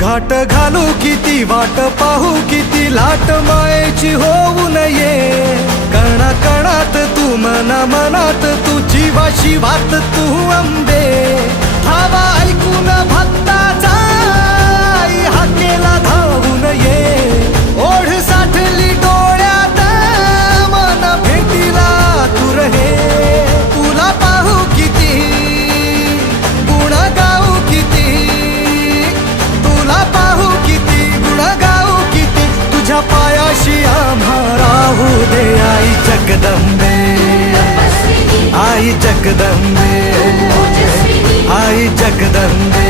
घाट घालू किती वाट पाहू किती लाट मायेची होऊ नये कणा कणात तू मना मनात तू जीवा शिवात तू अंबे धावा ऐकून भक्ताचा आई हाकेला धावून ये ओढ साठली डोळ्यात मन भेटीला तू रहे तुला पाहू किती गुण गाऊ किती तुला पाहू किती गुण गाऊ किती तुझ्या पायाशी आम्हा राहू दे आई जगदंबे आई जगदंबे आई जगदंबे